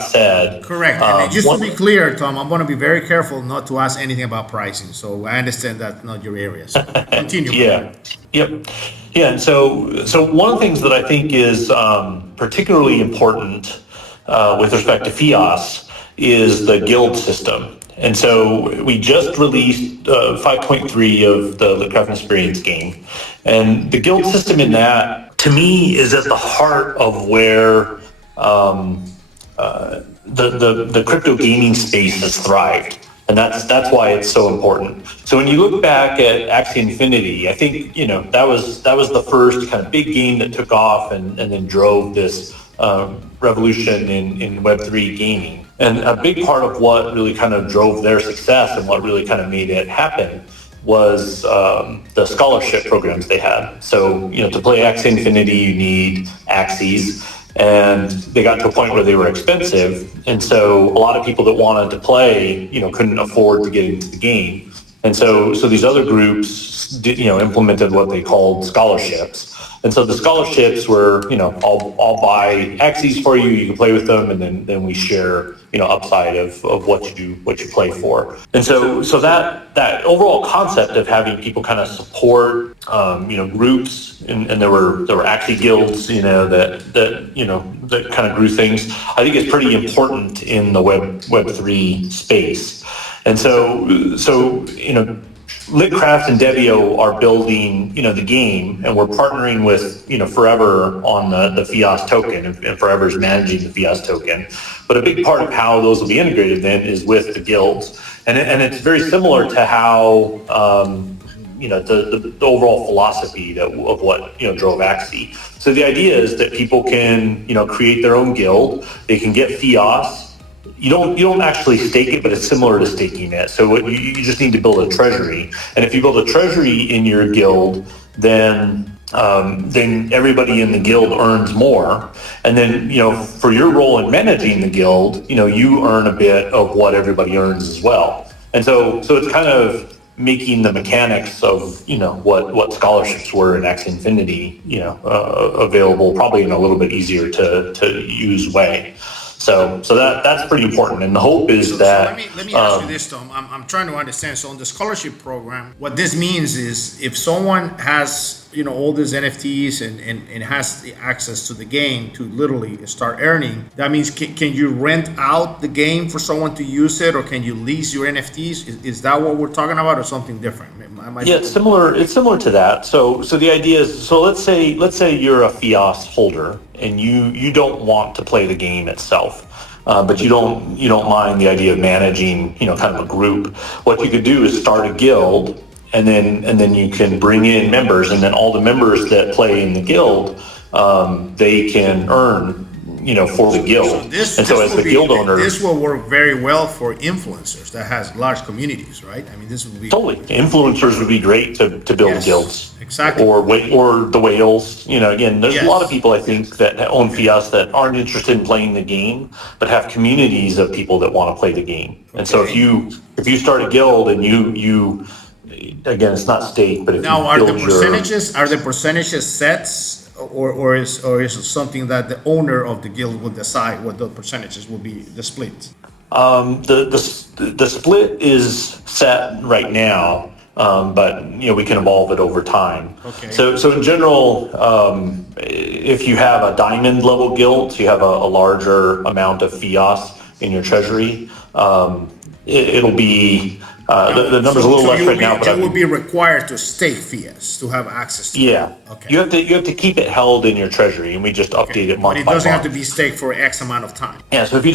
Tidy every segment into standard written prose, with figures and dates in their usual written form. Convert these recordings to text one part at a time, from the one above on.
got said. Correct. And just to be clear, Tom, I'm going to be very careful not to ask anything about pricing. So I understand that's not your area. So continue. Yeah. Yep. Yeah. And so one of the things that I think is particularly important with respect to FIOS is the guild system. And so we just released 5.3 of the Litcraft Experience game. And the guild system in that, to me, is at the heart of where the crypto gaming space has thrived. And that's why it's so important. So when you look back at Axie Infinity, I think, that was the first kind of big game that took off and then drove this revolution in Web3 gaming. And a big part of what really kind of drove their success and what really kind of made it happen was the scholarship programs they had. So, to play Axie Infinity, you need Axies, and they got to a point where they were expensive. And so a lot of people that wanted to play, couldn't afford to get into the game. And so these other groups implemented what they called scholarships. And so the scholarships were, I'll buy Axies for you, you can play with them, and then we share, upside of what you play for. And so that overall concept of having people kind of support, groups, and there were Axie guilds, that kind of grew things, I think is pretty important in the Web3 space. And so Litcraft and Devve are building, the game, and we're partnering with, Forever on the FIOS token, and Forever is managing the FIOS token. But a big part of how those will be integrated then is with the guilds, and it's very similar to how the overall philosophy of what drove Axie. So the idea is that people can create their own guild, they can get FIOS. You don't actually stake it, but it's similar to staking it. So you just need to build a treasury, and if you build a treasury in your guild, then everybody in the guild earns more, and then for your role in managing the guild, you earn a bit of what everybody earns as well. And so it's kind of making the mechanics of what scholarships were in Axie Infinity available, probably in a little bit easier to use way. So that's pretty important, and the hope is that. So let me ask you this, Tom. I'm trying to understand. So on the scholarship program, what this means is if someone has all these NFTs and has the access to the game to literally start earning, that means can you rent out the game for someone to use it, or can you lease your NFTs? Is that what we're talking about, or something different? Yeah, it's similar. It's similar to that. So the idea is, so let's say you're a FIOS holder and you don't want to play the game itself, but you don't mind the idea of managing kind of a group. What you could do is start a guild, and then you can bring in members, and then all the members that play in the guild, they can earn for the guild. So as the guild owner, this will work very well for influencers that has large communities, right? I mean, this would be totally. Influencers would be great to build guilds. Exactly. Or the whales. Again, there's a lot of people, I think, that own FIOS that aren't interested in playing the game, but have communities of people that want to play the game. And so if you start a guild and you again, it's not state, but if now you are the percentages sets? Or is it something that the owner of the guild will decide what the percentages will be, the split? The split is set right now, but we can evolve it over time. Okay. So in general, if you have a diamond level guild, so you have a larger amount of FIOS in your treasury, it'll be. The number's a little less right now, but you will be required to stake FIOS to have access to it. Yeah. Okay. You have to keep it held in your treasury, and we just update it month by month. But it doesn't have to be staked for X amount of time. Yeah. So if you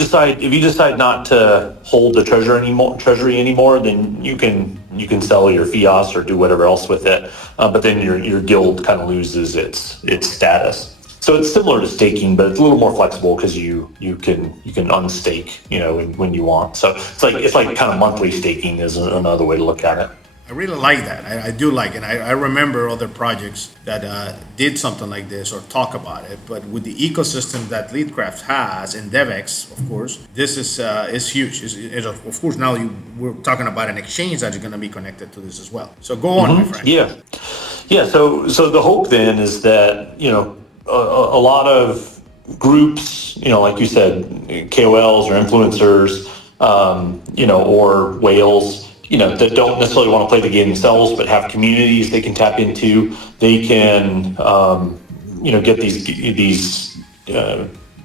decide not to hold the treasury anymore, then you can sell your FIOS or do whatever else with it. But then your guild kind of loses its status. So it's similar to staking, but it's a little more flexible because you can unstake, when you want. So it's like kind of monthly staking is another way to look at it. I really like that. I do like it. I remember other projects that did something like this or talk about it. But with the ecosystem that Litcraft has and Devve, of course, this is huge. Of course, now we're talking about an exchange that is going to be connected to this as well. So go on, my friend. Yeah. So the hope then is that a lot of groups, like you said, KOLs or influencers, or whales, that don't necessarily want to play the game themselves, but have communities they can tap into. They can, get these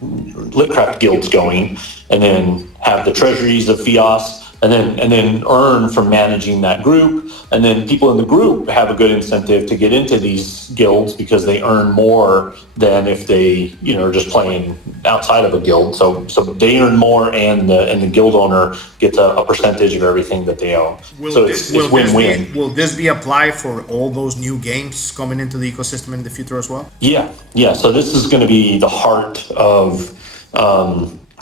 Litcraft guilds going, and then have the treasuries of Fios, and then earn from managing that group. And then people in the group have a good incentive to get into these guilds because they earn more than if they, are just playing outside of a guild. So they earn more, and the guild owner gets a percentage of everything that they own. So it's win-win. Will this be applied for all those new games coming into the ecosystem in the future as well? Yeah. So this is going to be the heart of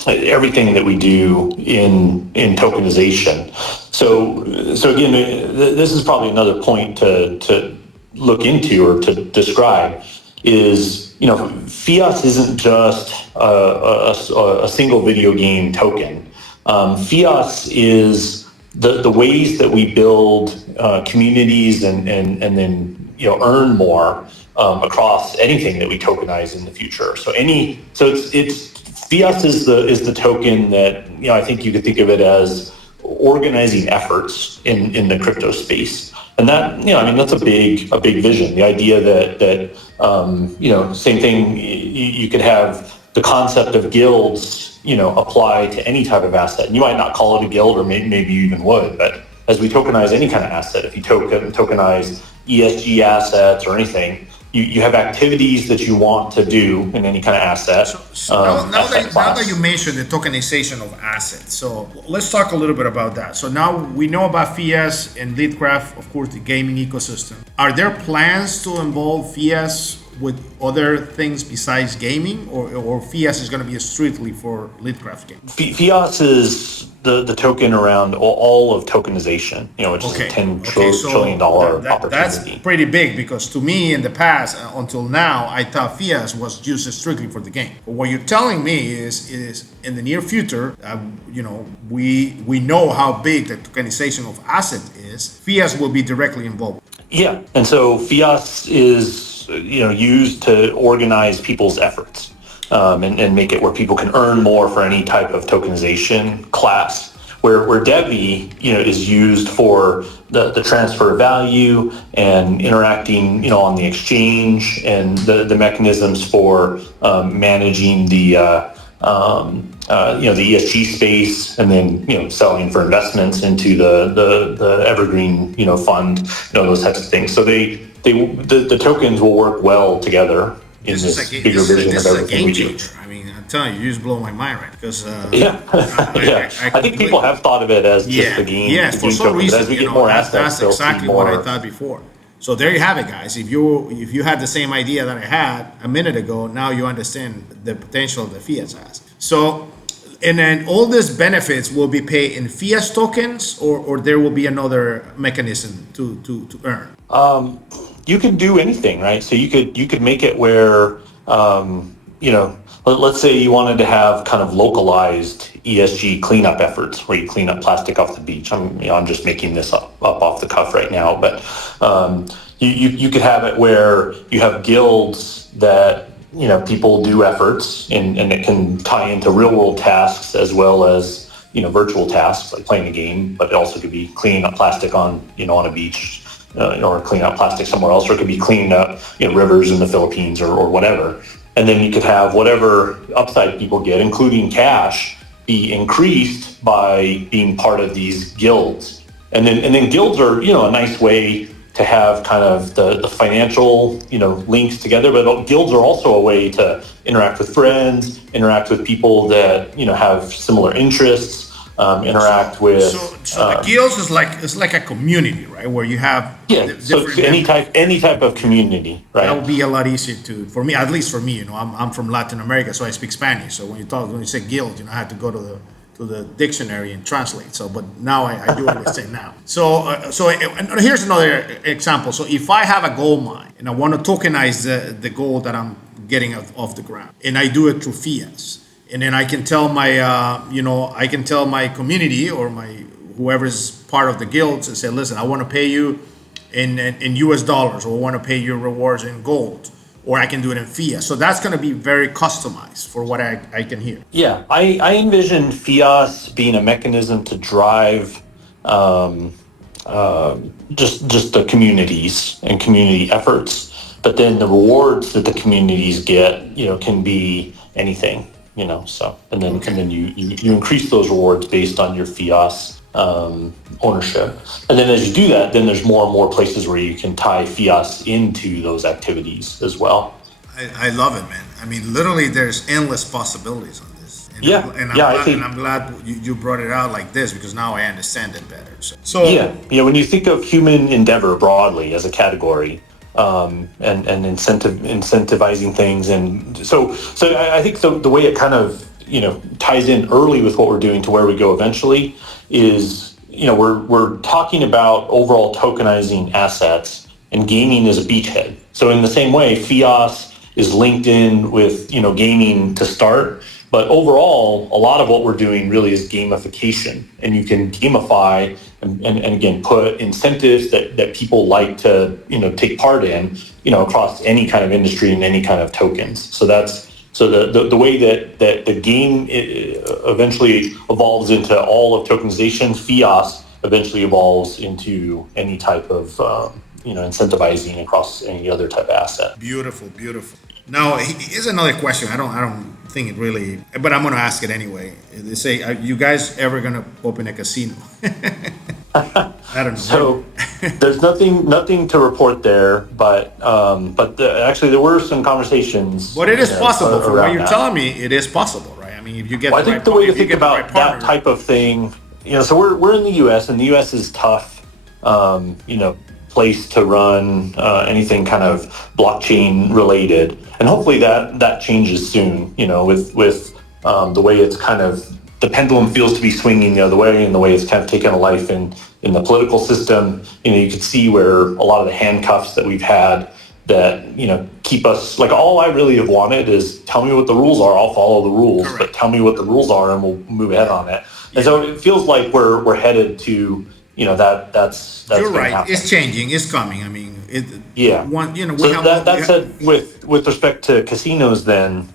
everything that we do in tokenization. So again, this is probably another point to look into or to describe is, Fios isn't just a single video game token. Fios is the ways that we build communities and then earn more across anything that we tokenize in the future. So it's Fios is the token that, I think you could think of it as organizing efforts in the crypto space. And that, that's a big vision. The idea that same thing, you could have the concept of guilds, apply to any type of asset. And you might not call it a guild, or maybe you even would, but as we tokenize any kind of asset, if you tokenize ESG assets or anything, you have activities that you want to do in any kind of asset. So now that you mentioned the tokenization of assets, so let's talk a little bit about that. So now we know about Fios and Litcraft, of course, the gaming ecosystem. Are there plans to involve Fios with other things besides gaming, or Fios is going to be strictly for Litcraft games? Fios is the token around all of tokenization, which is a $10 trillion opportunity. That's pretty big, because to me in the past, until now, I thought Fios was used strictly for the game. But what you're telling me is in the near future, we know how big the tokenization of asset is. Fios will be directly involved. Yeah, and so Fios is used to organize people's efforts and make it where people can earn more for any type of tokenization class. Where Devve, is used for the transfer of value and interacting, on the exchange, and the mechanisms for managing the ESG space, and then selling for investments into the evergreen fund, those types of things. So the tokens will work well together in this bigger vision of everything we do. I mean, I'm telling you, you just blow my mind, right? Because I think people have thought of it as just a game. Yes, for some reason, as we get more assets, that's exactly what I thought before. So there you have it, guys. If you had the same idea that I had a minute ago, now you understand the potential that Fios has. So, and then all these benefits will be paid in Fios tokens, or there will be another mechanism to earn. You could do anything, right? So you could make it where, let's say you wanted to have kind of localized ESG cleanup efforts where you clean up plastic off the beach. I'm just making this up off the cuff right now, but you could have it where you have guilds that people do efforts, and it can tie into real world tasks as well as virtual tasks like playing a game, but it also could be cleaning up plastic on a beach. Or clean up plastic somewhere else, or it could be cleaning up rivers in the Philippines or whatever. And then you could have whatever upside people get, including cash, be increased by being part of these guilds. And then guilds are a nice way to have kind of the financial links together, but guilds are also a way to interact with friends, interact with people that have similar interests. Interact with. So the guilds is like a community, right? Where you have so any type of community, right? That would be a lot easier for me, at least for me. I'm from Latin America, so I speak Spanish. So when you say guild, I had to go to the dictionary and translate. So, but now I do understand now. So and here's another example. So if I have a gold mine and I want to tokenize the gold that I'm getting off the ground, and I do it through Fios. And then I can tell my community or my whoever's part of the guilds and say, listen, I want to pay you in US dollars, or I want to pay you rewards in gold, or I can do it in fiat. So that's going to be very customized for what I can hear. Yeah, I envision FIAS being a mechanism to drive um, just the communities and community efforts, but then the rewards that the communities get, can be anything, So and then you increase those rewards based on your FIAS ownership, and then as you do that, then there's more and more places where you can tie FIAS into those activities as well. I love it, man. I mean, literally, there's endless possibilities on this. And Yeah, I'm glad you brought it out like this because now I understand it better. Yeah. When you think of human endeavor broadly as a category, and incentivizing things, and so I think the way it kind of ties in early with what we're doing to where we go eventually is we're talking about overall tokenizing assets, and gaming is a beachhead. So in the same way, FIAS is linked in with gaming to start. But overall, a lot of what we're doing really is gamification, and you can gamify and again put incentives that people like to take part in across any kind of industry and any kind of tokens. So the way that the game eventually evolves into all of tokenization, FIAS eventually evolves into any type of incentivizing across any other type of asset. Beautiful, beautiful. Now, here's another question. I don't think it really, but I'm going to ask it anyway. They say, are you guys ever going to open a casino? I don't know. So there's nothing to report there, but actually there were some conversations. But it is possible. From what you're telling me, it is possible, right? I mean, if you get. Well, I think the way to think about that type of thing, so we're in the U.S. and the U.S. is tough, place to run anything kind of blockchain related, and hopefully that changes soon. With the way it's kind of the pendulum feels to be swinging the other way, and the way it's kind of taken a life in the political system. You could see where a lot of the handcuffs that we've had that keep us, like, all I really have wanted is tell me what the rules are, I'll follow the rules. Correct. But tell me what the rules are and we'll move ahead on it. And so it feels like we're headed to that's you're right. Happen. It's changing. It's coming. I mean, that said, with respect to casinos, then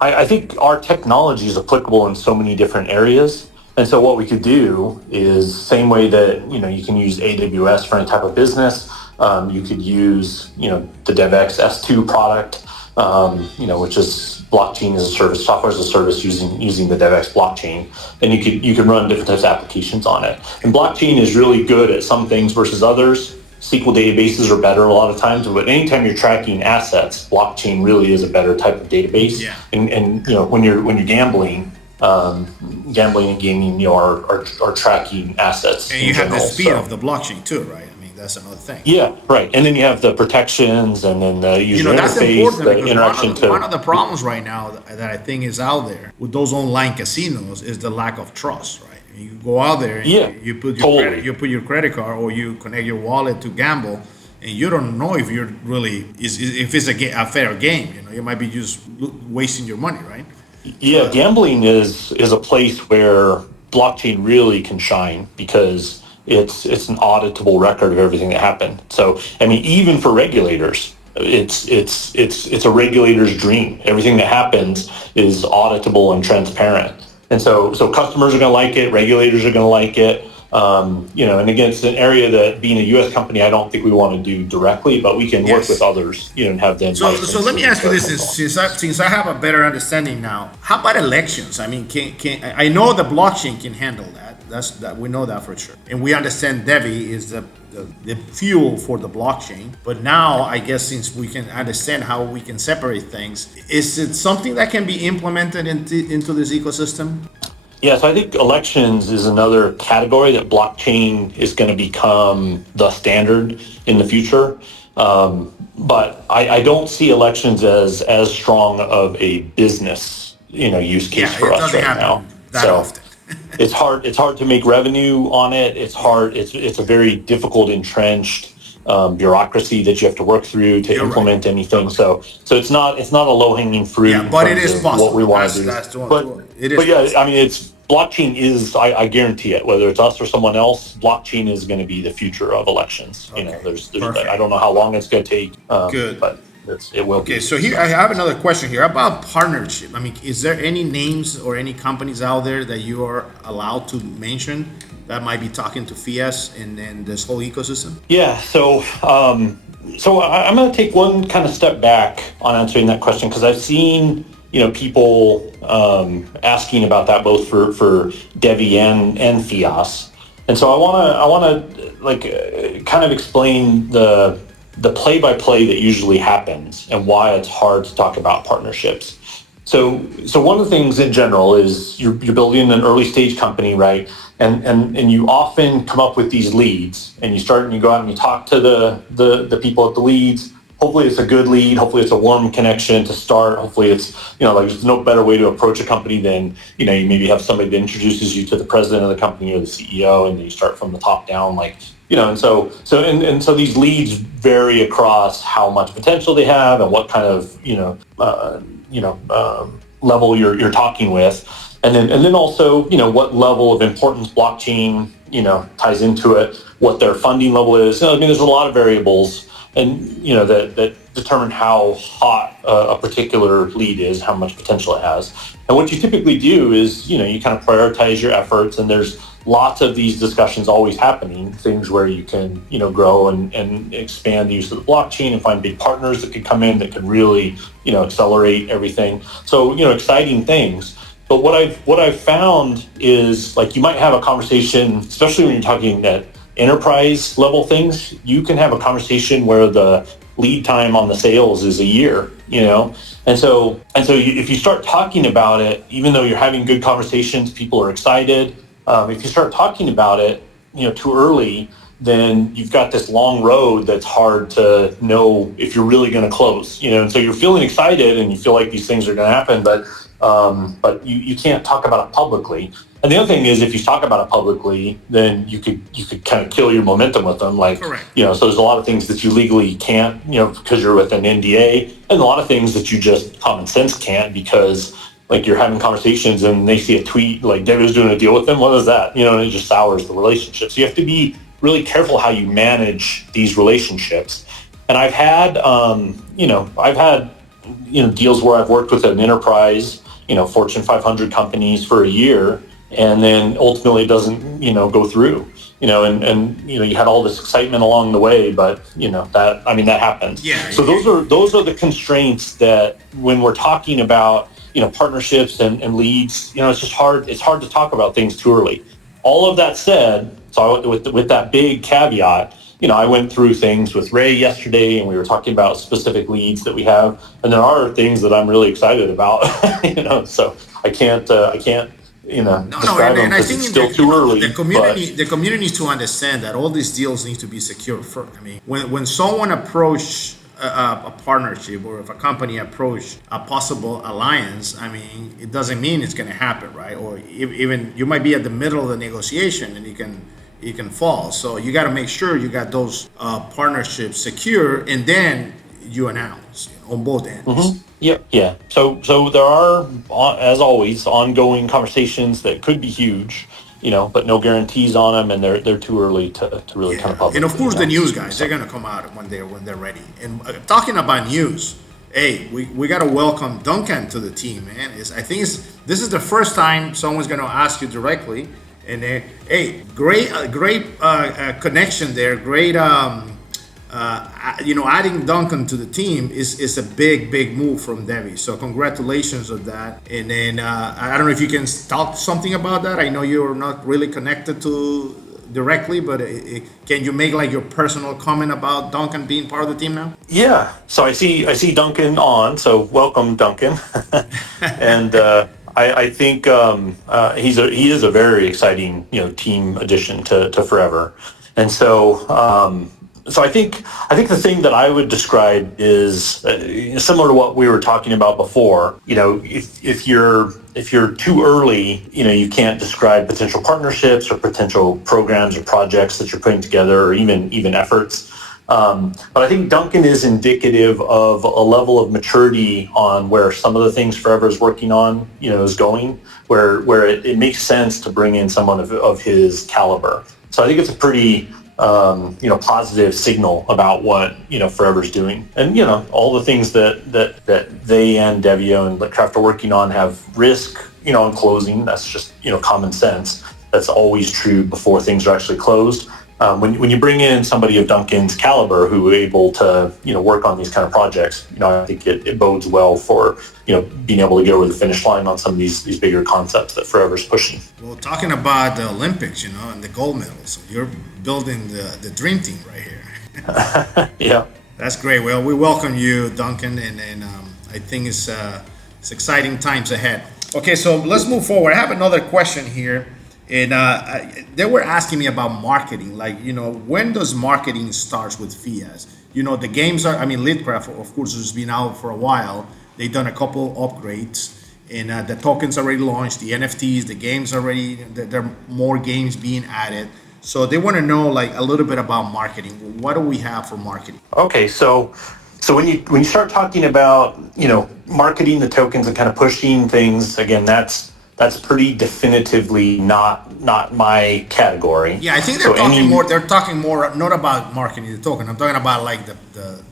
I think our technology is applicable in so many different areas. And so what we could do is same way that you can use AWS for any type of business. You could use the DevX S2 product, which is blockchain as a service, software as a service using the DevX blockchain, and you can run different types of applications on it. And blockchain is really good at some things versus others. SQL databases are better a lot of times, but anytime you're tracking assets, blockchain really is a better type of database. Yeah. And when you're gambling and gaming, are tracking assets. And you have the speed of the blockchain too, right? That's another thing. Yeah, right. And then you have the protections, and then the user that's interface, important the interaction. One of the problems right now that I think is out there with those online casinos is the lack of trust, right? You go out there, and you put your credit card, or you connect your wallet to gamble, and you don't know if you're really if it's a fair game. You might be just wasting your money, right? Yeah, gambling is a place where blockchain really can shine because it's an auditable record of everything that happened. So, I mean, even for regulators, it's a regulator's dream. Everything that happens is auditable and transparent. And so customers are going to like it, regulators are going to like it. And again, it's an area that, being a U.S. company, I don't think we want to do directly, but we can work with others, and have them. So let me ask you this: since I have a better understanding now, how about elections? I mean, can I know the blockchain can handle that? That we know that for sure, and we understand Devve is the fuel for the blockchain. But now, I guess, since we can understand how we can separate things, is it something that can be implemented into this ecosystem? Yeah, so I think elections is another category that blockchain is going to become the standard in the future. But I don't see elections as strong of a business use case for us right now. That often. It's hard to make revenue on it. It's a very difficult, entrenched bureaucracy that you have to work through to implement anything. So it's not a low hanging fruit. Yeah, but it is possible. What we want to do. But yeah, I mean, it's blockchain is. I guarantee it. Whether it's us or someone else, blockchain is going to be the future of elections. Okay. There's I don't know how long it's going to take. Good. But it will Okay, be. so here I have another question here about partnership. I mean, is there any names or any companies out there that you are allowed to mention that might be talking to FIAS and this whole ecosystem? Yeah, I'm going to take one kind of step back on answering that question because I've seen people asking about that both for Devve and Fias, and so I want to kind of explain the play by play that usually happens and why it's hard to talk about partnerships. So one of the things in general is you're building an early stage company, right? And you often come up with these leads, and you start and you go out and you talk to the people at the leads. Hopefully it's a good lead. Hopefully it's a warm connection to start. Hopefully it's, there's no better way to approach a company than, you maybe have somebody that introduces you to the president of the company or the CEO, and then you start from the top down, so these leads vary across how much potential they have and what kind of, level you're talking with. And then also, what level of importance blockchain, ties into it, what their funding level is. There's a lot of variables and, that determine how hot a particular lead is, how much potential it has. And what you typically do is, you kind of prioritize your efforts, and there's lots of these discussions always happening, things where you can, grow and expand the use of the blockchain and find big partners that could come in that could really, accelerate everything. So, exciting things. But what I've found is, you might have a conversation, especially when you're talking at enterprise level things, you can have a conversation where the lead time on the sales is a year, and so if you start talking about it, even though you're having good conversations, people are excited. If you start talking about it, too early, then you've got this long road that's hard to know if you're really going to close, and so you're feeling excited and you feel like these things are going to happen, but you can't talk about it publicly. And the other thing is, if you talk about it publicly, then you could kind of kill your momentum with them. Correct. So there's a lot of things that you legally can't, because you're with an NDA, and a lot of things that you just common sense can't, because you're having conversations and they see a tweet like Devve's doing a deal with them. What is that? And it just sours the relationship. So you have to be really careful how you manage these relationships. And I've had, deals where I've worked with an enterprise, Fortune 500 companies for a year, and then ultimately it doesn't, go through, and you had all this excitement along the way, but that happens. Yeah. So those are the constraints that when we're talking about, partnerships and leads, it's just hard. It's hard to talk about things too early. All of that said, so with that big caveat, I went through things with Ray yesterday, and we were talking about specific leads that we have, and there are things that I'm really excited about, so I can't describe them because it's still too early. The community needs to understand that all these deals need to be secure first. When someone approach a partnership, or if a company approach a possible alliance, it doesn't mean it's going to happen, right? Or even you might be at the middle of the negotiation and it can fall. So you got to make sure you got those partnerships secure, and then you announce on both ends. Mm-hmm. Yep. Yeah. So there are, as always, ongoing conversations that could be huge, but no guarantees on them, and they're too early to really kind of publicly. And of course, the news guys, they're gonna come out when they're ready. And talking about news, hey, we gotta welcome Duncan to the team, man. This is the first time someone's gonna ask you directly, and hey, great connection there, great. Adding Duncan to the team is a big move from Devve. So congratulations on that. And then I don't know if you can talk something about that. I know you're not really connected to directly, but can you make your personal comment about Duncan being part of the team now? Yeah. So I see Duncan on. So welcome, Duncan. And I think he is a very exciting team addition to Forever. And so I think the thing that I would describe is similar to what we were talking about before. If you're too early, you can't describe potential partnerships or potential programs or projects that you're putting together, or even efforts. But I think Duncan is indicative of a level of maturity on where some of the things Forever is working on, is going, where it makes sense to bring in someone of his caliber. So I think it's a pretty positive signal about what, Forever's doing. And, all the things that they and Devve and Litcraft are working on have risk, in closing. That's just, common sense. That's always true before things are actually closed. When you bring in somebody of Duncan's caliber who are able to, work on these kind of projects, I think it bodes well for, being able to get over the finish line on some of these bigger concepts that Forever's pushing. Well, talking about the Olympics, and the gold medals, you're building the dream team right here. Yeah. That's great. Well, we welcome you, Duncan, and I think it's exciting times ahead. Okay, so let's move forward. I have another question here. And they were asking me about marketing, like, when does marketing start with FIAs? The games Litcraft, of course, has been out for a while. They've done a couple upgrades, and the tokens already launched, the NFTs, the games already, there are more games being added. So they want to know, like, a little bit about marketing. What do we have for marketing? Okay, so when you start talking about, marketing the tokens and kind of pushing things, again, that's pretty definitively not my category. Yeah, I think they're talking more not about marketing the token. I'm talking about like the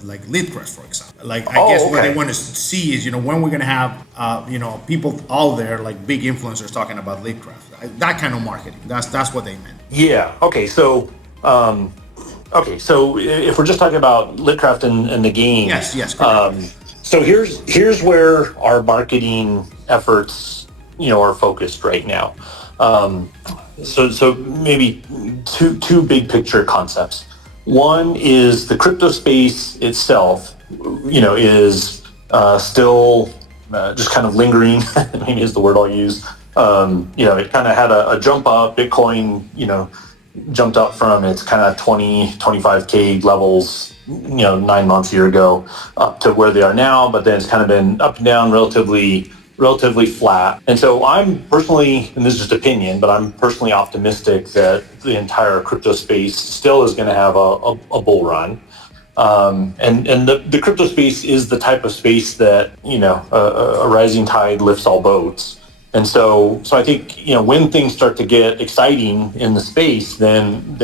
like Litcraft, for example. Like, I guess what they want to see is, when we're gonna have people out there, like big influencers talking about Litcraft. That kind of marketing. That's what they meant. Yeah. Okay. So if we're just talking about Litcraft and the game. Yes. Correct. So here's where our marketing efforts are focused right now. So maybe two big picture concepts. One is the crypto space itself, is still just kind of lingering, maybe is the word I'll use. It kind of had a jump up. Bitcoin, jumped up from its kind of 25K levels, 9 months, a year ago, up to where they are now, but then it's kind of been up and down relatively flat. And so I'm personally, and this is just opinion, but I'm personally optimistic that the entire crypto space still is going to have a bull run. And the crypto space is the type of space that, a rising tide lifts all boats. And so I think, when things start to get exciting in the space, then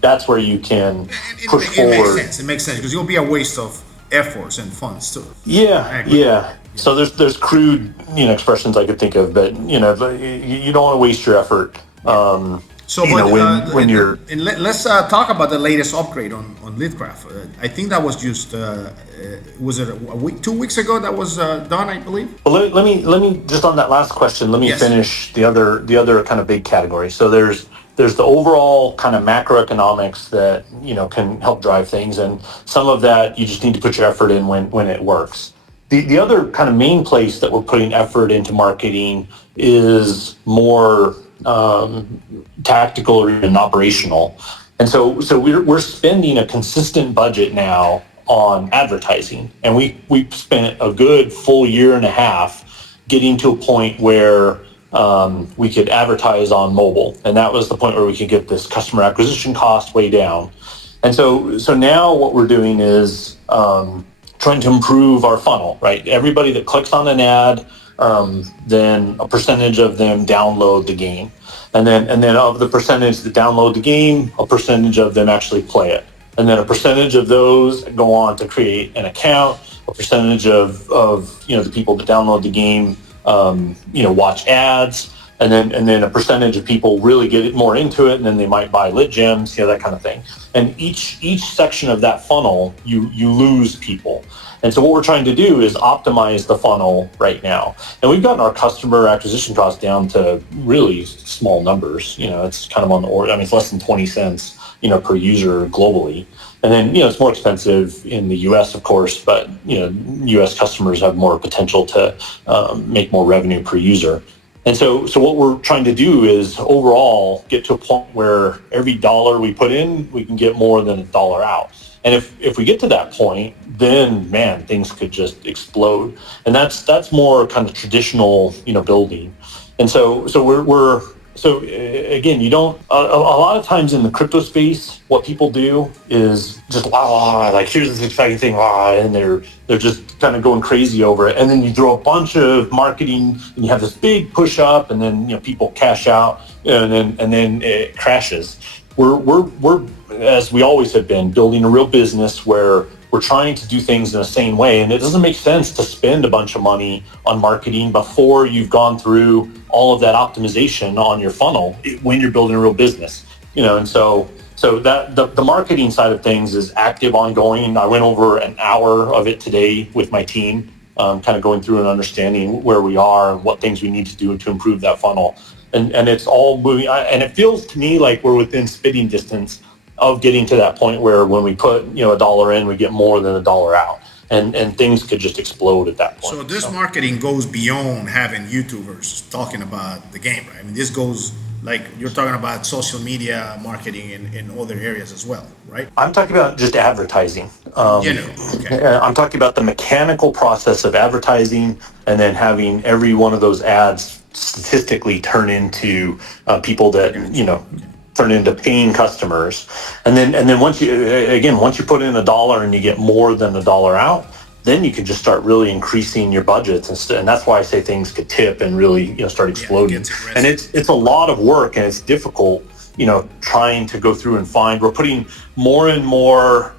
that's where you can push forward. It makes sense because you'll be a waste of efforts and funds too. Yeah. So there's crude, expressions I could think of, but you don't want to waste your effort. When you're. And let's talk about the latest upgrade on Litcraft. I think that was just was it a week, 2 weeks ago that was done, I believe. Well, let me just on that last question. Let me finish the other kind of big category. So there's the overall kind of macroeconomics that can help drive things, and some of that you just need to put your effort in when it works. The other kind of main place that we're putting effort into marketing is more tactical or even operational. And so we're spending a consistent budget now on advertising. And we spent a good full year and a half getting to a point where we could advertise on mobile. And that was the point where we could get this customer acquisition cost way down. And so now what we're doing is trying to improve our funnel, right? Everybody that clicks on an ad, then a percentage of them download the game. And then of the percentage that download the game, a percentage of them actually play it. And then a percentage of those go on to create an account, a percentage of the people that download the game, watch ads, and then a percentage of people really get more into it, and then they might buy lit gems, that kind of thing. And each section of that funnel, you lose people. And so what we're trying to do is optimize the funnel right now. And we've gotten our customer acquisition cost down to really small numbers. It's kind of on the order, it's less than 20 cents, per user globally. And then, it's more expensive in the US, of course, but, US customers have more potential to make more revenue per user. And so what we're trying to do is overall get to a point where every dollar we put in, we can get more than a dollar out. And if we get to that point, then man, things could just explode. And that's more kind of traditional, building. And so we're again, you don't a lot of times in the crypto space, what people do is just like here's this exciting thing, and they're just kind of going crazy over it. And then you throw a bunch of marketing and you have this big push up, and then people cash out, and then it crashes. we're as we always have been, building a real business where we're trying to do things in the same way, and it doesn't make sense to spend a bunch of money on marketing before you've gone through all of that optimization on your funnel when you're building a real business. And so that the marketing side of things is active, ongoing. I went over an hour of it today with my team, kind of going through and understanding where we are and what things we need to do to improve that funnel. And it's all moving. And it feels to me like we're within spitting distance of getting to that point where when we put $1 in, we get more than $1 out. And things could just explode at that point. So this marketing goes beyond having YouTubers talking about the game, right? I mean, this goes, like, you're talking about social media marketing in other areas as well, right? I'm talking about just advertising. Okay. I'm talking about the mechanical process of advertising, and then having every one of those ads statistically turn into people that turn into paying customers. And then once you put in $1 and you get more than $1 out, then you can just start really increasing your budgets, and that's why I say things could tip and really start exploding. And it's a lot of work, and it's difficult trying to go through and find. We're putting more and more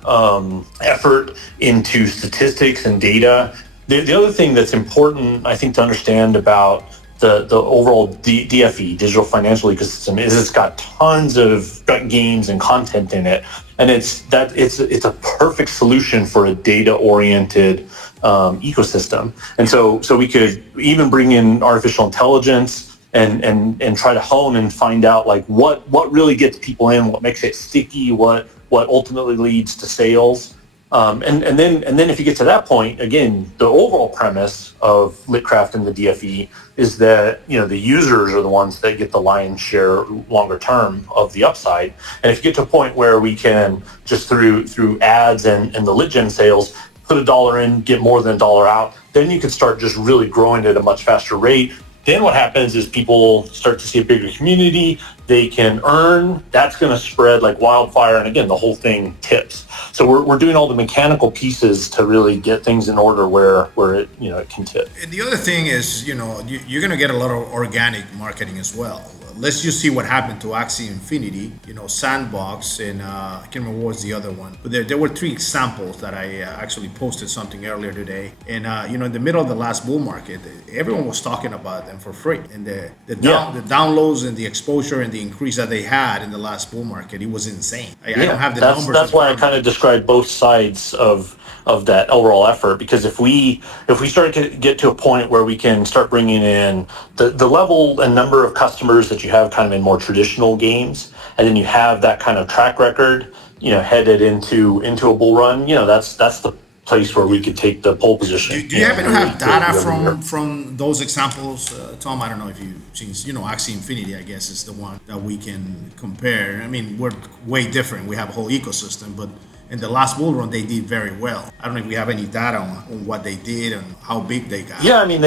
effort into statistics and data. The other thing that's important, I think, to understand about the overall DFE, digital financial ecosystem, is it's got tons of games and content in it, and it's a perfect solution for a data-oriented ecosystem. And so we could even bring in artificial intelligence and try to hone and find out like what really gets people in, what makes it sticky, what ultimately leads to sales. And then if you get to that point, again, the overall premise of Litcraft and the DFE is that the users are the ones that get the lion's share longer term of the upside. And if you get to a point where we can just through ads and the lead gen sales put $1 in, get more than $1 out, then you can start just really growing at a much faster rate. Then what happens is people start to see a bigger community. They can earn. That's going to spread like wildfire. And again, the whole thing tips. So we're doing all the mechanical pieces to really get things in order where it it can tip. And the other thing is, you're going to get a lot of organic marketing as well. Let's just see what happened to Axie Infinity, Sandbox, and I can't remember what was the other one. But there were 3 examples that I actually posted something earlier today. And, in the middle of the last bull market, everyone was talking about them for free. And the downloads and the exposure and the increase that they had in the last bull market, it was insane. I don't have the numbers. That's why I kind of described both sides of that overall effort, because if we start to get to a point where we can start bringing in the level and number of customers that you have kind of in more traditional games, and then you have that kind of track record, headed into a bull run, that's the place where we could take the pole position. Do you happen to have data from those examples, Tom? I don't know if you've seen, Axie Infinity, I guess, is the one that we can compare. I mean, we're way different. We have a whole ecosystem, but in the last bull run, they did very well. I don't know if we have any data on what they did and how big they got. Yeah, I mean,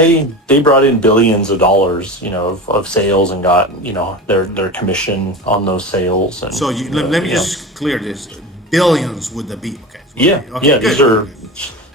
they brought in billions of dollars, of sales, and got, their commission on those sales. And, so let me just clear this. Billions with the B. Okay. These are...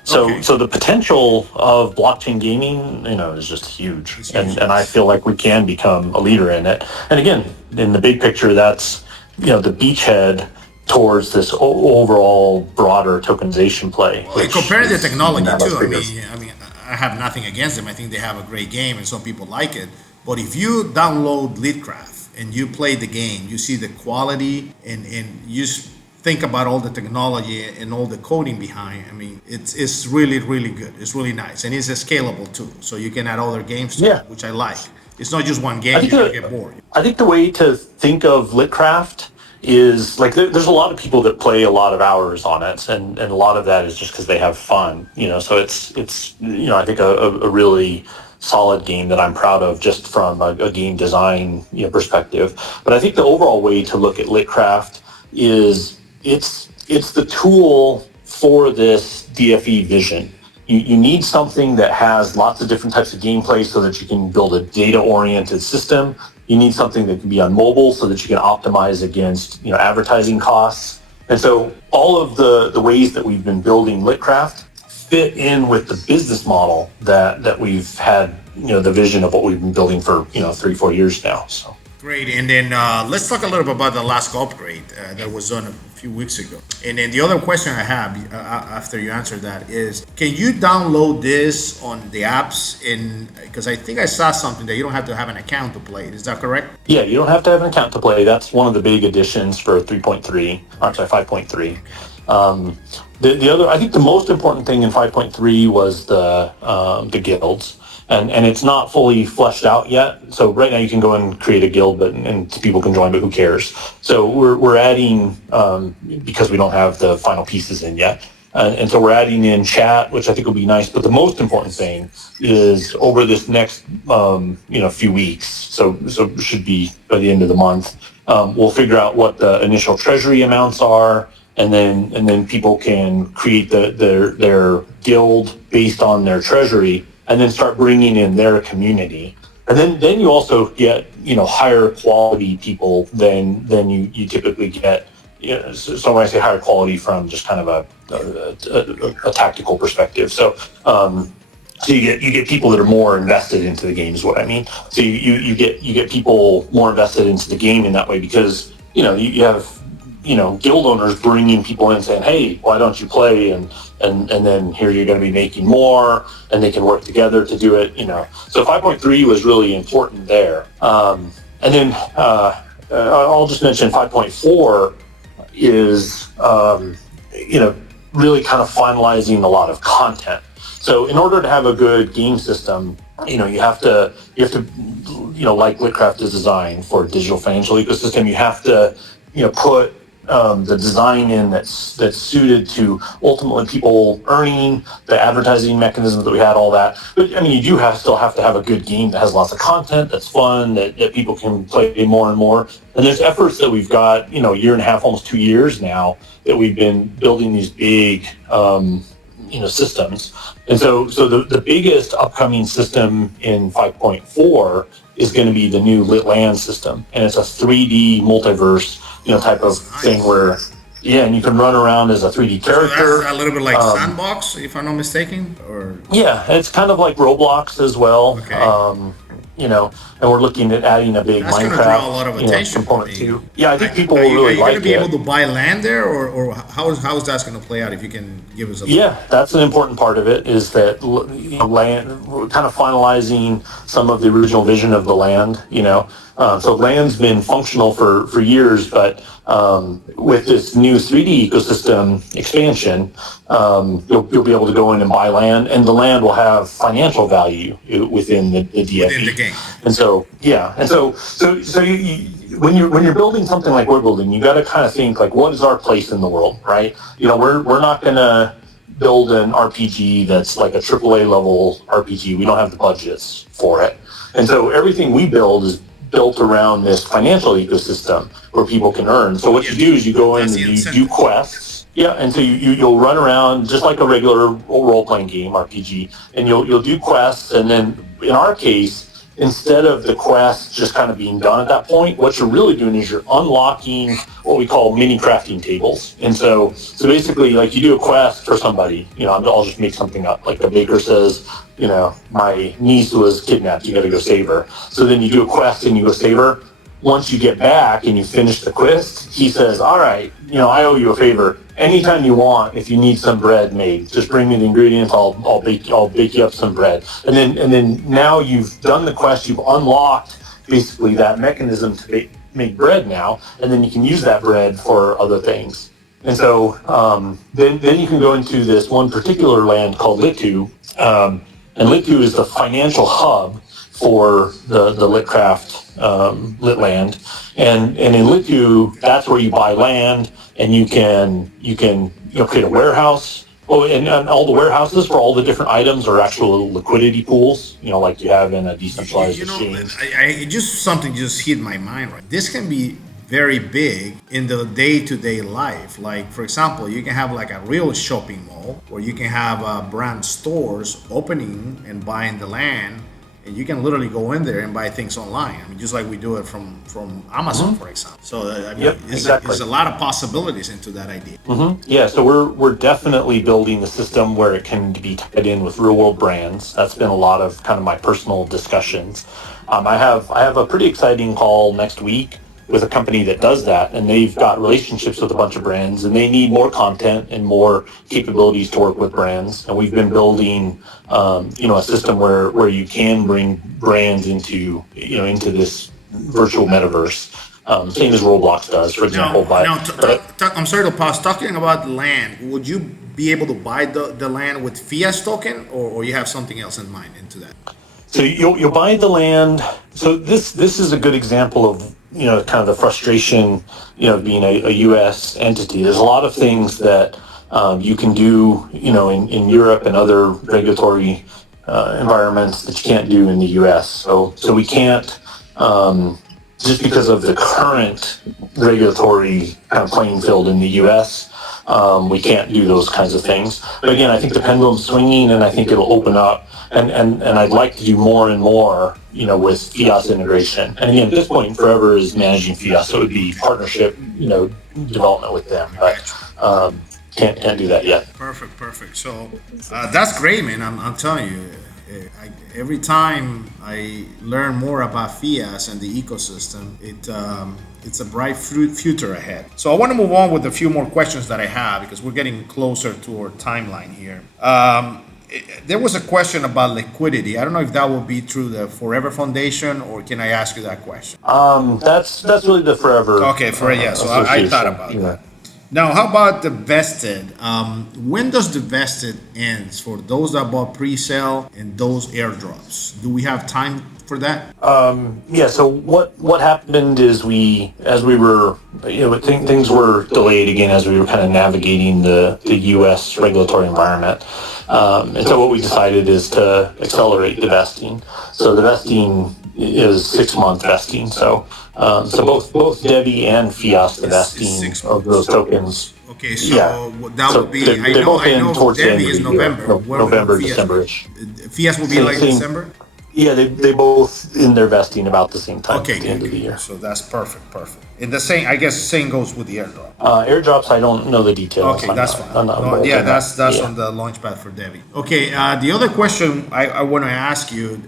So the potential of blockchain gaming, is just huge. And I feel like we can become a leader in it. And again, in the big picture, that's, the beachhead towards this overall broader tokenization play. Well, comparing the technology too, I mean, I have nothing against them. I think they have a great game and some people like it. But if you download Litcraft and you play the game, you see the quality and you think about all the technology and all the coding behind. I mean, it's really, really good. It's really nice. And it's scalable too. So you can add other games to it, which I like. It's not just one game, you're going to get bored. I think the way to think of Litcraft is like there's a lot of people that play a lot of hours on it, and a lot of that is just because they have fun, so it's I think a really solid game that I'm proud of just from a game design perspective. But I think the overall way to look at Litcraft is it's the tool for this DFE vision. You need something that has lots of different types of gameplay so that you can build a data-oriented system. You need something that can be on mobile so that you can optimize against advertising costs. And so all of the ways that we've been building Litcraft fit in with the business model that we've had, the vision of what we've been building for 3-4 years now. So Great. And then let's talk a little bit about the last upgrade that was done a few weeks ago. And then the other question I have after you answer that is, can you download this on the apps? In because I think I saw something that you don't have to have an account to play it. Is that correct? Yeah, you don't have to have an account to play. That's one of the big additions for 3.3. I'm sorry, 5.3. Um, the other, I think the most important thing in 5.3 was the guilds, and it's not fully fleshed out yet. So right now you can go and create a guild, and people can join, but who cares? So we're adding because we don't have the final pieces in yet. And so we're adding in chat, which I think will be nice. But the most important thing is over this next, few weeks. So it should be by the end of the month. We'll figure out what the initial treasury amounts are, and then people can create their guild based on their treasury, and then start bringing in their community. And then you also get higher quality people than you typically get. So when I say higher quality from just kind of a tactical perspective, so you get people that are more invested into the game is what I mean. So you get people more invested into the game in that way, because you have guild owners bringing people in saying, hey, why don't you play, and then here you're going to be making more, and they can work together to do it. So 5.3 was really important there, and then I'll just mention 5.4 is really kind of finalizing a lot of content. So in order to have a good game system, you have to like Litcraft is designed for a digital financial ecosystem, you have to put the design in that's suited to ultimately people earning, the advertising mechanisms that we had, all that. But I mean, you do still have to have a good game that has lots of content, that's fun, that people can play more and more. And there's efforts that we've got, a year and a half, almost 2 years now, that we've been building these big systems. And so the biggest upcoming system in 5.4 is going to be the new Lit Land system, and it's a 3D multiverse type of thing where and you can run around as a 3D character. So that's a little bit like Sandbox, if I'm not mistaken, or it's kind of like Roblox as well. Okay. And we're looking at adding a big that's going to Minecraft draw a lot of attention. component too. Yeah, I think people Are will you really like going to be it. able to buy land there, or how is that going to play out? If you can give us a Yeah, that's an important part of it, is that land, we're kind of finalizing some of the original vision of the land. So land's been functional for years, but with this new 3D ecosystem expansion, you'll be able to go in and buy land, and the land will have financial value within the DFE. within the game. And so when you're building something like we're building, you got to kind of think like, what is our place in the world, right? We're not going to build an RPG that's like a AAA level RPG. We don't have the budgets for it, and so everything we build is built around this financial ecosystem where people can earn. So what you do is you go in and you do quests. Yeah, and so you'll run around just like a regular role-playing game, RPG, and you'll do quests, and then in our case, instead of the quests just kind of being done at that point, what you're really doing is you're unlocking what we call mini crafting tables. And so basically, like, you do a quest for somebody, I'll just make something up. Like the baker says, my niece was kidnapped, you got to go save her. So then you do a quest and you go save her. Once you get back and you finish the quest, he says, all right, I owe you a favor. Anytime you want, if you need some bread made, just bring me the ingredients. I'll bake you up some bread. And then now you've done the quest. You've unlocked basically that mechanism to make bread now, and then you can use that bread for other things. And so then you can go into this one particular land called Litu, and Litu is the financial hub for the Litcraft Lit Land, and in Litu, that's where you buy land, and you can create a warehouse. Oh, and all the warehouses for all the different items are actual liquidity pools, like you have in a decentralized exchange. Something just hit my mind, right? This can be very big in the day-to-day life. Like, for example, you can have like a real shopping mall, or you can have brand stores opening and buying the land and you can literally go in there and buy things online. I mean, just like we do it from Amazon, for example. So I mean, there's a lot of possibilities into that idea. Yeah, so we're definitely building the system where it can be tied in with real world brands. That's been a lot of kind of my personal discussions. I have a pretty exciting call next week with a company that does that, and they've got relationships with a bunch of brands, and they need more content and more capabilities to work with brands. And we've been building, a system where you can bring brands into this virtual metaverse, same as Roblox does, for example. I'm sorry to pause. Talking about land, would you be able to buy the land with Fiat token, or you have something else in mind into that? So you'll buy the land. So this is a good example of kind of the frustration of being a U.S. entity. There's a lot of things that you can do in Europe and other regulatory environments that you can't do in the U.S. So we can't just because of the current regulatory kind of playing field in the U.S. We can't do those kinds of things. But again, I think the pendulum's swinging, and I think it'll open up. And I'd like to do more and more, with Fiat's integration. And again, at this point, Forever is managing Fiat, so it would be partnership, development with them. But can't do that yet. Perfect. So that's great, man. I'm telling you, every time I learn more about Fiat and the ecosystem, it's a bright future ahead. So I want to move on with a few more questions that I have, because we're getting closer to our timeline here. There was a question about liquidity. I don't know if that will be through the Forever Foundation, or can I ask you that question? That's really the Forever. Okay, yeah. So I thought about that. Now, how about the vested? When does the vested ends for those that bought pre-sale and those airdrops? Do we have time for that? Yeah. So what happened is as we were, things were delayed again as we were kind of navigating the U.S. regulatory environment. And so what we decided is to accelerate the vesting. So the vesting is 6-month vesting. So both Devve and Fiat, the vesting of those tokens. Okay, so that would be. I know Devve is November. November, December-ish. Fiat will be like December. Yeah, they both in their vesting about the same time at the end of the year. So that's perfect. And the same goes with the airdrop. Airdrops, I don't know the details. Okay, that's fine. That's on the launchpad for Devve. Okay, the other question I want to ask you,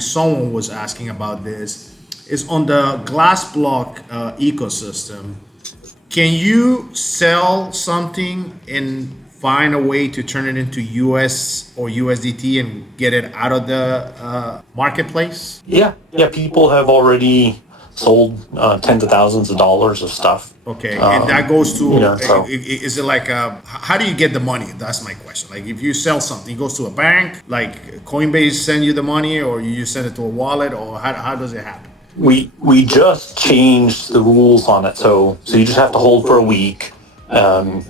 someone was asking about this, is on the glass block ecosystem. Can you sell something and find a way to turn it into US or USDT and get it out of the marketplace? Yeah. People have already sold tens of thousands of dollars of stuff. Okay, and that goes to, is it like, how do you get the money? That's my question. Like, if you sell something, it goes to a bank, like Coinbase send you the money, or you send it to a wallet, or how does it happen? We just changed the rules on it, so you just have to hold for a week. And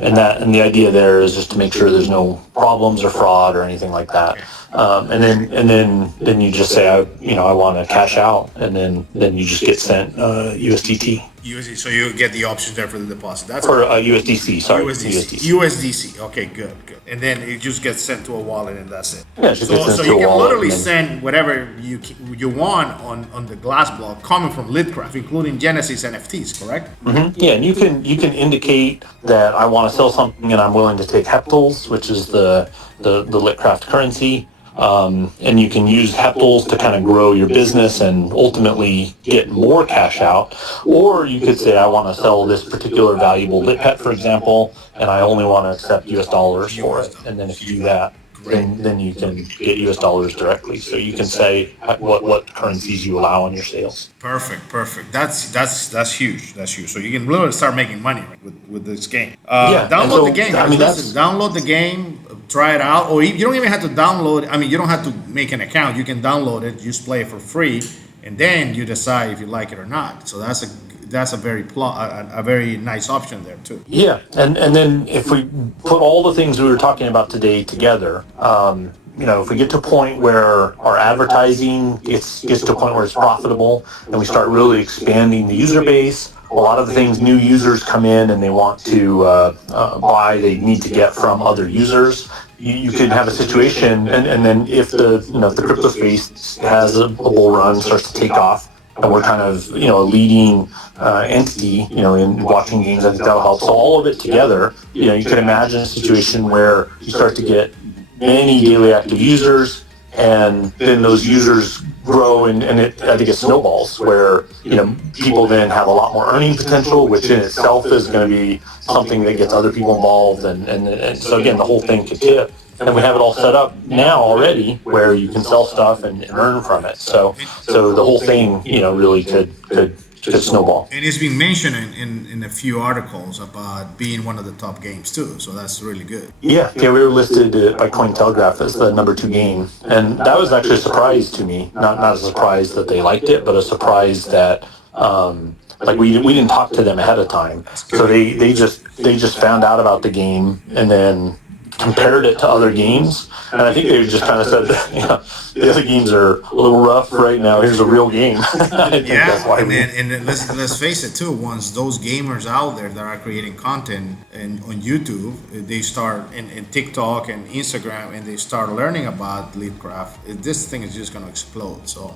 the idea there is just to make sure there's no problems or fraud or anything like that. And then you just say, I want to cash out, and then you just get sent USDT. USD, so you get the option there for the deposit. That's or USDC. Sorry, USDC. Okay, good. And then it just gets sent to a wallet, and that's it. Yeah, so you can literally send whatever you want on the glass block coming from Litcraft, including Genesis NFTs, correct? Mm-hmm. Yeah, and you can indicate that I want to sell something and I'm willing to take heptals, which is the Litcraft currency. And you can use heptals to kind of grow your business and ultimately get more cash out. Or you could say, I want to sell this particular valuable LitPet, for example, and I only want to accept US dollars for it. And then if you do that, then you can get US dollars directly. So you can say what currencies you allow on your sales. Perfect. That's huge. So you can literally start making money with this game. Yeah, download the game. Download the game. Try it out, or you don't even have to download. I mean, you don't have to make an account. You can download it, just play it for free, and then you decide if you like it or not. So that's a very nice option there too. Yeah, and then if we put all the things we were talking about today together, if we get to a point where our advertising gets to a point where it's profitable, and we start really expanding the user base. A lot of the things new users come in and they want to buy, they need to get from other users. you could have a situation, and then if if the crypto space has a bull run, starts to take off, and we're kind of a leading entity in watching games, I think that'll help. So all of it together, you could imagine a situation where you start to get many daily active users, and then those users grow, and I think it snowballs where people then have a lot more earning potential, which in itself is going to be something that gets other people involved, and so again the whole thing could tip. And we have it all set up now already where you can sell stuff and earn from it. So the whole thing really could snowball. And it's been mentioned in a few articles about being one of the top games too. So that's really good. Yeah, we were listed by Cointelegraph as the #2 game, and that was actually a surprise to me. Not a surprise that they liked it, but a surprise that like we didn't talk to them ahead of time. So they just found out about the game and then compared it to other games, and I think they just kind of said, the other games are a little rough right now. Here's a real game. I think that's why. And then let's face it too. Once those gamers out there that are creating content and on YouTube, they start and TikTok and Instagram, and they start learning about Leapcraft, this thing is just going to explode. So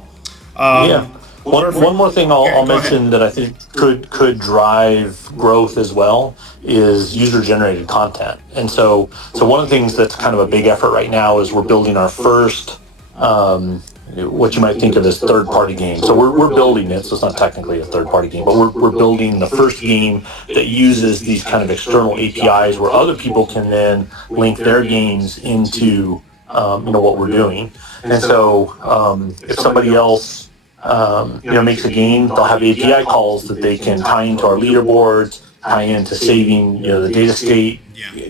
yeah. One more thing I'll mention that I think could drive growth as well is user-generated content. And so one of the things that's kind of a big effort right now is we're building our first, what you might think of as third-party game. So we're building it, so it's not technically a third-party game, but we're building the first game that uses these kind of external APIs where other people can then link their games into what we're doing. And so if somebody else makes a game, they'll have API calls that they can tie into our leaderboards, tie into saving the data state,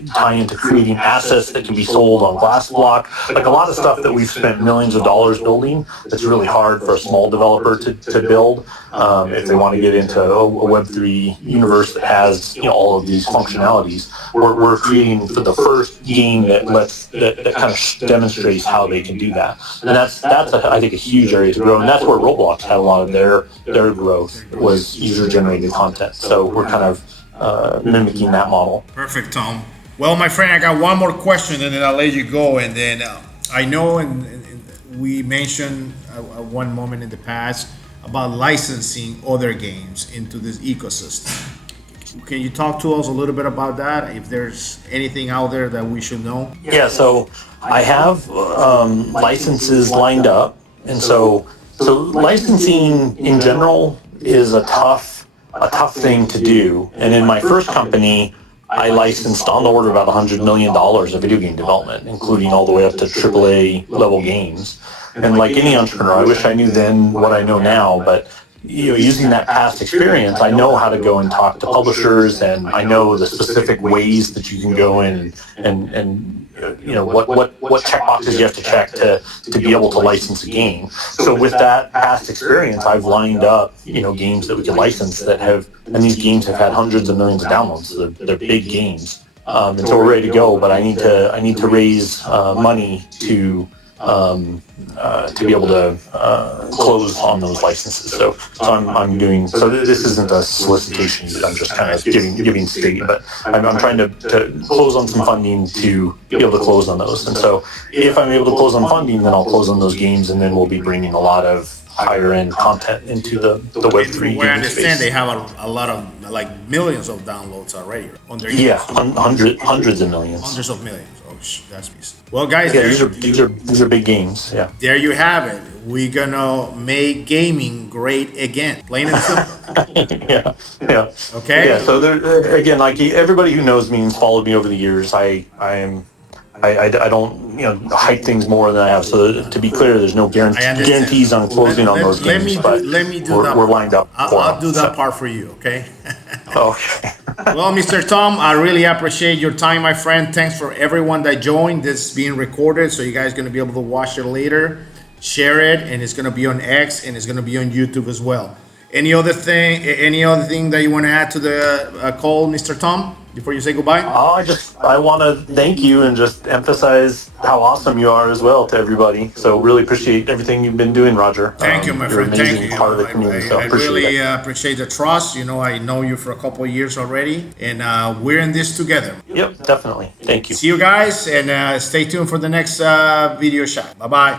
tie into creating assets that can be sold on Glassblock, like a lot of stuff that we've spent millions of dollars building that's really hard for a small developer to build if they want to get into a Web3 universe that has all of these functionalities. We're creating for the first game that kind of demonstrates how they can do that, and that's I think a huge area to grow, and that's where Roblox had a lot of their growth was user generated content. So we're kind of mimicking that model. Perfect, Tom. Well, my friend, I got one more question, and then I'll let you go. And then I know, and we mentioned at one moment in the past about licensing other games into this ecosystem. Can you talk to us a little bit about that? If there's anything out there that we should know? Yeah. So I have licenses lined up, and so licensing in general is a tough thing to do. And in my first company, I licensed on the order of about $100 million of video game development, including all the way up to AAA level games. And like any entrepreneur, I wish I knew then what I know now, but using that past experience, I know how to go and talk to publishers, and I know the specific ways that you can go in and what check boxes you have to check to be able to license a game. So with that past experience, I've lined up games that we can license and these games have had hundreds of millions of downloads. So they're big games, and so we're ready to go. But I need to raise money to be able to close on those licenses. So I'm doing. So this isn't a solicitation. I'm just kind of giving state, but I'm trying to close on some funding to be able to close on those. And so if I'm able to close on funding, then I'll close on those games, and then we'll be bringing a lot of higher end content into the Web3 where I gaming understand space. they have a lot of millions of downloads already on their Yeah, hundreds of millions. hundreds of millions. Oh, that's beast. Well, guys, Yeah, these are big games. Yeah. there you have it. We're gonna make gaming great again, plain and simple. Yeah. Okay. Yeah. So there again, like everybody who knows me and followed me over the years, I don't hype things more than I have. So to be clear, there's no guarantees on closing on those games. But we're lined up. I'll do that part for you. Okay. Okay. Well, Mr. Tom, I really appreciate your time, my friend. Thanks for everyone that joined. This is being recorded, so you guys are going to be able to watch it later, share it, and it's going to be on X, and it's going to be on YouTube as well. Any other thing that you want to add to the call, Mr. Tom? before you say goodbye? I want to thank you and just emphasize how awesome you are as well to everybody. So really appreciate everything you've been doing, Roger. Thank you, my You're an friend. Thank amazing you. part of the community. So I appreciate really it. appreciate the trust. I know you for a couple of years already, and we're in this together. Yep, definitely. Thank you. See you guys, and stay tuned for the next video shot. Bye bye.